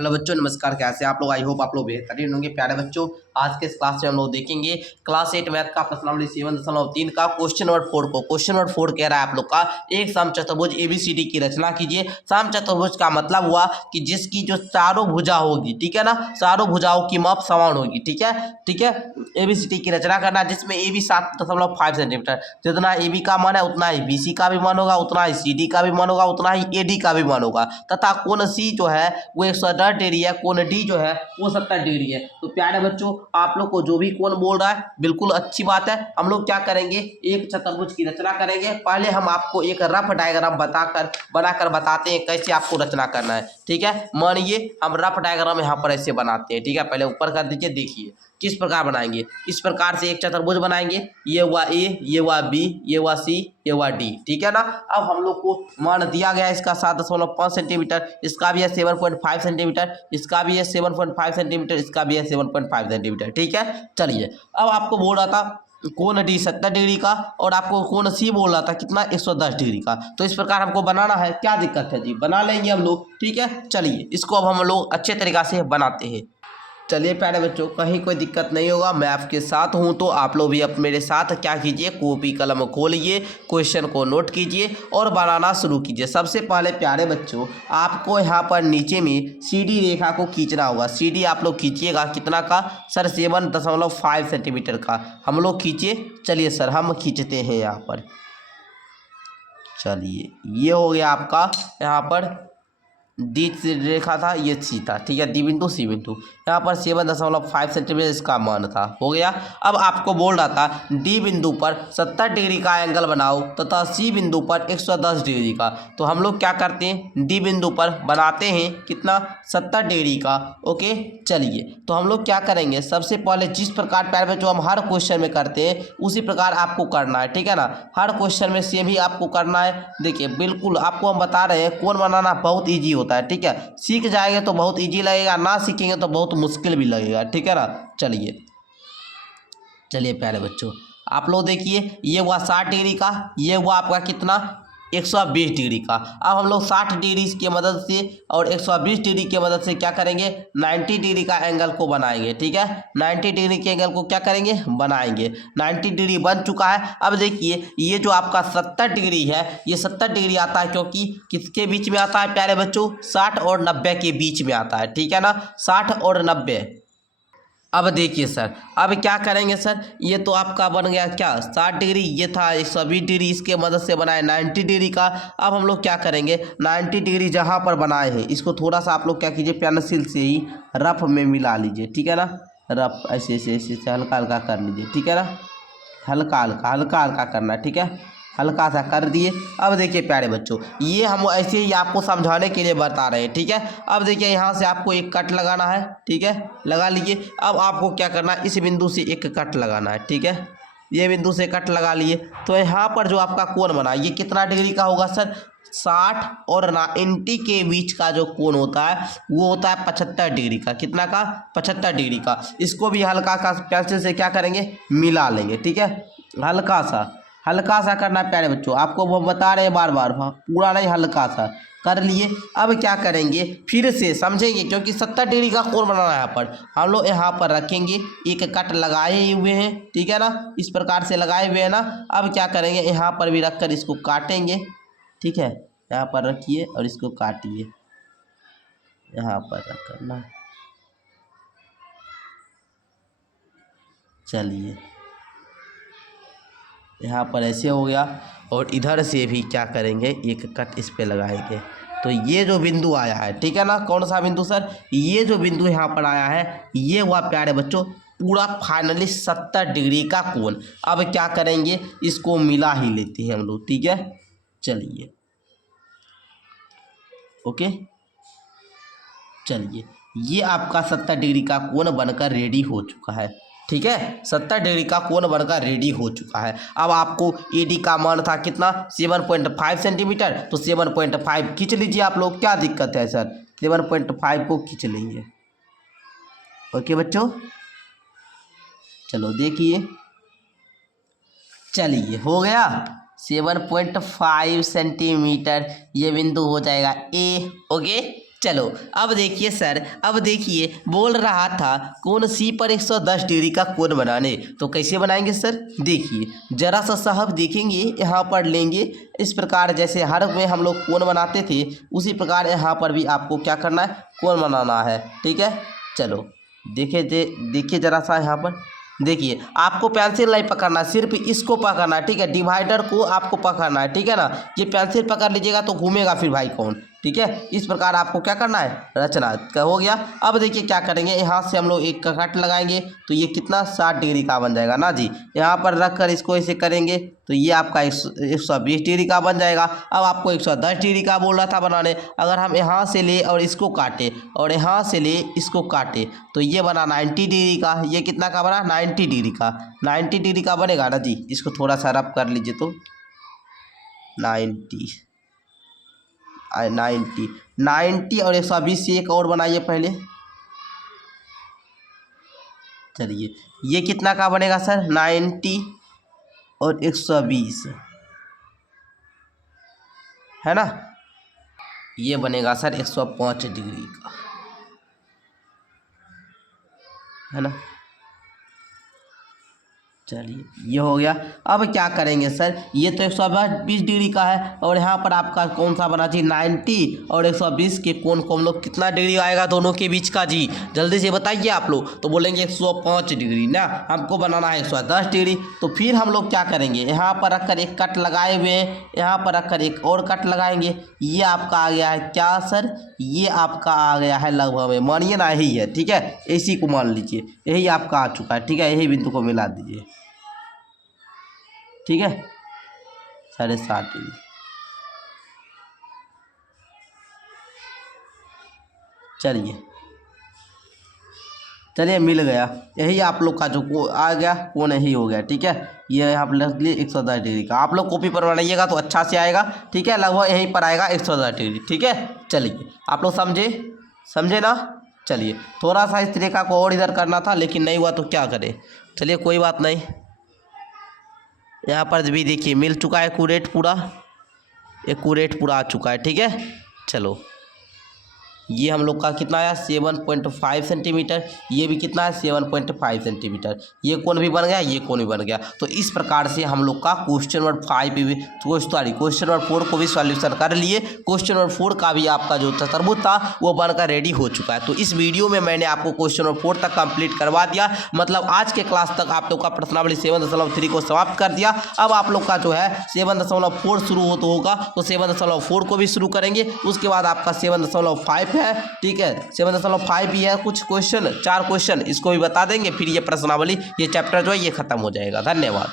Hello बच्चों, नमस्कार। कैसे आप लोग? आई होप आप लोग बेहतरीन होंगे। प्यारे बच्चों, आज के इस क्लास में हम लोग देखेंगे क्लास 8 मैथ का प्रश्न नंबर 7.3 का क्वेश्चन नंबर 4 को। क्वेश्चन नंबर 4 कह रहा है आप लोग का एक समचतुर्भुज एबीसीडी की रचना कीजिए। समचतुर्भुज का मतलब हुआ कि जिसकी जो चारों भुजा होगी, ठीक है ना, चारों भुजाओं की माप समान होगी। ठीक है, ठीक है। एबीसीडी की रचना करना जिसमें ए बी 7.5 सेंटीमीटर, जितना ए बी का मान है उतना ही बीसी का भी मान होगा, उतना ही सी डी का भी मान होगा, उतना ही ए डी का भी मान होगा, तथा कोण सी जो है वो 110 डिग्री है, कोण डी जो है वो 70 डिग्री है। तो प्यारे बच्चों, आप लोग को जो भी कोण बोल रहा है बिल्कुल अच्छी बात है। हम लोग क्या करेंगे, एक चतुर्भुज की रचना करेंगे। पहले हम आपको एक रफ डायग्राम बनाकर बताते हैं कैसे आपको रचना करना है। ठीक है, मानिए हम रफ डायग्राम यहाँ पर ऐसे बनाते हैं। ठीक है, पहले ऊपर कर दीजिए। देखिए किस प्रकार बनाएंगे। इस प्रकार से एक चतुर्भुज बनाएंगे। ये हुआ ए, ये हुआ बी, ये हुआ सी, ये हुआ डी। ठीक है ना। अब हम लोग को मान दिया गया इसका 7.5 सेंटीमीटर, इसका भी है 7.5 सेंटीमीटर, इसका भी है 7.5 सेंटीमीटर, इसका भी है 7.5 सेंटीमीटर। ठीक है, चलिए अब आपको बोल रहा था कोण डी 70 डिग्री का और आपको कोण सी बोल रहा था कितना, 110 डिग्री का। तो इस प्रकार हमको बनाना है। क्या दिक्कत है जी, बना लेंगे हम लोग। ठीक है, चलिए इसको अब हम लोग अच्छे तरीका से बनाते हैं। चलिए प्यारे बच्चों, कहीं कोई दिक्कत नहीं होगा, मैं आपके साथ हूं। तो आप लोग भी अब मेरे साथ क्या कीजिए, कॉपी कलम खोलिए, क्वेश्चन को नोट कीजिए और बनाना शुरू कीजिए। सबसे पहले प्यारे बच्चों, आपको यहाँ पर नीचे में सीडी रेखा को खींचना होगा। सीडी आप लोग खींचिएगा कितना का सर, 7.5 सेंटीमीटर का हम लोग खींचिए। चलिए सर हम खींचते हैं यहाँ पर। चलिए ये हो गया आपका यहाँ पर डी रेखा था, ये सी था। ठीक है, डी बिंदु सी बिंदु, यहाँ पर 7.5 सेंटीमीटर इसका मान था। हो गया। अब आपको बोल रहा था डी बिंदु पर 70 डिग्री का एंगल बनाओ तथा सी बिंदु पर 110 डिग्री का। तो हम लोग क्या करते हैं, डी बिंदु पर बनाते हैं कितना, 70 डिग्री का। ओके, चलिए तो हम लोग क्या करेंगे, सबसे पहले जिस प्रकार प्यारे बच्चों हम हर क्वेश्चन में करते हैं उसी प्रकार आपको करना है। ठीक है ना, हर क्वेश्चन में सेम ही आपको करना है। देखिए बिल्कुल आपको हम बता रहे हैं, कोण बनाना बहुत ईजी होता है। ठीक है, सीख जाएंगे तो बहुत इजी लगेगा, ना सीखेंगे तो बहुत मुश्किल भी लगेगा। ठीक है ना, चलिए चलिए प्यारे बच्चों, आप लोग देखिए ये हुआ 60 डिग्री का, ये हुआ आपका कितना, 120 डिग्री का। अब हम लोग 60 डिग्री की मदद से और 120 डिग्री की मदद से क्या करेंगे, 90 डिग्री का एंगल को बनाएंगे। ठीक है, 90 डिग्री के एंगल को क्या करेंगे, बनाएंगे। 90 डिग्री बन चुका है। अब देखिए ये जो आपका 70 डिग्री है, ये 70 डिग्री आता है क्योंकि किसके बीच में आता है प्यारे बच्चों, 60 और 90 के बीच में आता है। ठीक है ना, 60 और 90। अब देखिए सर, अब क्या करेंगे सर, ये तो आपका बन गया क्या, 60 डिग्री, ये था 120 डिग्री, इसके मदद से बनाए 90 डिग्री का। अब हम लोग क्या करेंगे, 90 डिग्री जहाँ पर बनाए हैं इसको थोड़ा सा आप लोग क्या कीजिए, पेंसिल से ही रफ में मिला लीजिए। ठीक है ना, रफ ऐसे ऐसे ऐसे हल्का हल्का कर लीजिए। ठीक है ना, हल्का हल्का हल्का हल्का करना है। ठीक है, हल्का सा कर दिए। अब देखिए प्यारे बच्चों, ये हम ऐसे ही आपको समझाने के लिए बता रहे हैं। ठीक है, अब देखिए यहाँ से आपको एक कट लगाना है। ठीक है, लगा लीजिए। अब आपको क्या करना है, इस बिंदु से एक कट लगाना है। ठीक है, ये बिंदु से कट लगा लिए। तो यहाँ पर जो आपका कोण बना ये कितना डिग्री का होगा सर, 60 और 90 के बीच का जो कोण होता है वो होता है 75 डिग्री का। कितना का, 75 डिग्री का। इसको भी हल्का का पेंसिल से क्या करेंगे, मिला लेंगे। ठीक है, हल्का सा करना है प्यारे बच्चों, आपको वो बता रहे हैं बार बार, पूरा नहीं, हल्का सा कर लिए। अब क्या करेंगे, फिर से समझेंगे क्योंकि 70 डिग्री का कोण बनाना है। यहाँ पर हम लोग यहाँ पर रखेंगे, एक कट लगाए हुए हैं। ठीक है ना, इस प्रकार से लगाए हुए हैं ना। अब क्या करेंगे, यहाँ पर भी रखकर इसको काटेंगे। ठीक है, यहाँ पर रखिए और इसको काटिए, यहाँ पर रख करना। चलिए यहाँ पर ऐसे हो गया और इधर से भी क्या करेंगे, एक कट इस पे लगाएंगे। तो ये जो बिंदु आया है, ठीक है ना, कौन सा बिंदु सर, ये जो बिंदु यहाँ पर आया है ये हुआ प्यारे बच्चों पूरा फाइनली 70 डिग्री का कोण। अब क्या करेंगे, इसको मिला ही लेते हैं हम लोग। ठीक है, चलिए ओके, चलिए ये आपका 70 डिग्री का कोण बनकर रेडी हो चुका है। ठीक है, 70 डिग्री का कोण बनकर रेडी हो चुका है। अब आपको ईडी का मान था कितना, 7.5 सेंटीमीटर, तो 7.5 खींच लीजिए आप लोग। क्या दिक्कत है सर, 7.5 को खींच लेंगे। ओके बच्चों, चलो देखिए, चलिए हो गया 7.5 सेंटीमीटर, ये बिंदु हो जाएगा ए। ओके, चलो अब देखिए सर, अब देखिए बोल रहा था कोण सी पर 110 डिग्री का कोण बनाने, तो कैसे बनाएंगे सर? देखिए जरा सा साहब देखेंगे, यहाँ पर लेंगे इस प्रकार, जैसे हर में हम लोग कोण बनाते थे उसी प्रकार यहाँ पर भी आपको क्या करना है, कोण बनाना है। ठीक है, चलो देखिए जरा सा यहाँ पर देखिए, आपको पेंसिल नहीं पकड़ना, सिर्फ इसको पकड़ना है। ठीक है, डिवाइडर को आपको पकड़ना है। ठीक है ना, ये पेंसिल पकड़ लीजिएगा तो घूमेगा फिर भाई कौन। ठीक है, इस प्रकार आपको क्या करना है, रचना हो गया। अब देखिए क्या करेंगे, यहाँ से हम लोग एक का कट लगाएंगे तो ये कितना 60 डिग्री का बन जाएगा ना जी। यहाँ पर रख कर इसको ऐसे करेंगे तो ये आपका 120 डिग्री का बन जाएगा। अब आपको 110 डिग्री का बोल रहा था बनाने, अगर हम यहाँ से ले और इसको काटे और यहाँ से ले इसको काटे तो ये बना 90 डिग्री का। ये कितना का बना, 90 डिग्री का। 90 डिग्री का बनेगा ना जी। इसको थोड़ा सा रब कर लीजिए तो 90 और 120 से एक और बनाइए पहले। चलिए ये कितना का बनेगा सर, 90 और 120 है ना, ये बनेगा सर 105 डिग्री का, है ना। चलिए ये हो गया। अब क्या करेंगे सर, ये तो 120 डिग्री का है और यहाँ पर आपका कौन सा बना जी, 90 और 120 के कोण को हम लोग कितना डिग्री आएगा दोनों के बीच का जी, जल्दी से बताइए आप लोग। तो बोलेंगे 105 डिग्री ना, हमको बनाना है 110 डिग्री। तो फिर हम लोग क्या करेंगे, यहाँ पर रखकर एक कट लगाए हुए, यहाँ पर रखकर एक और कट लगाएंगे। ये आपका आ गया है क्या सर, ये आपका आ गया है लगभग, मानिए ना यही है। ठीक है, इसी को मान लीजिए, यही आपका आ चुका है। ठीक है, यही बिंदु को मिला दीजिए। ठीक है, 7.5 डिग्री। चलिए मिल गया, यही आप लोग का जो आ गया कोण यही हो गया। ठीक है, ये यहाँ पर लिख लिए 110 डिग्री का। आप लोग कॉपी पर बनाइएगा तो अच्छा से आएगा। ठीक है, लगभग यहीं पर आएगा 110 डिग्री। ठीक है, चलिए आप लोग समझे ना। चलिए थोड़ा सा इस रेखा को और इधर करना था लेकिन नहीं हुआ तो क्या करें, चलिए कोई बात नहीं। यहाँ पर भी देखिए मिल चुका है एक्यूरेट पूरा आ चुका है। ठीक है, चलो ये हम लोग का कितना आया 7.5 सेंटीमीटर, ये भी कितना है 7.5 सेंटीमीटर। ये कोण भी बन गया, ये कोण भी बन गया। तो इस प्रकार से हम लोग का क्वेश्चन नंबर 5 भी क्वेश्चन नंबर 4 को भी सॉल्यूशन कर लिए। क्वेश्चन नंबर 4 का भी आपका जो चतुर्भुज था वो बनकर रेडी हो चुका है। तो इस वीडियो में मैंने आपको क्वेश्चन नंबर 4 तक कंप्लीट करवा दिया, मतलब आज के क्लास तक आप लोग का प्रश्नावली 7.3 को समाप्त कर दिया। अब आप लोग का जो है 7.4 शुरू होगा तो 7.4 को भी शुरू करेंगे। उसके बाद आपका 7.5 है। ठीक है, 7.5 भी है, कुछ क्वेश्चन 4 क्वेश्चन इसको भी बता देंगे, फिर ये प्रश्नावली ये चैप्टर जो है ये खत्म हो जाएगा। धन्यवाद।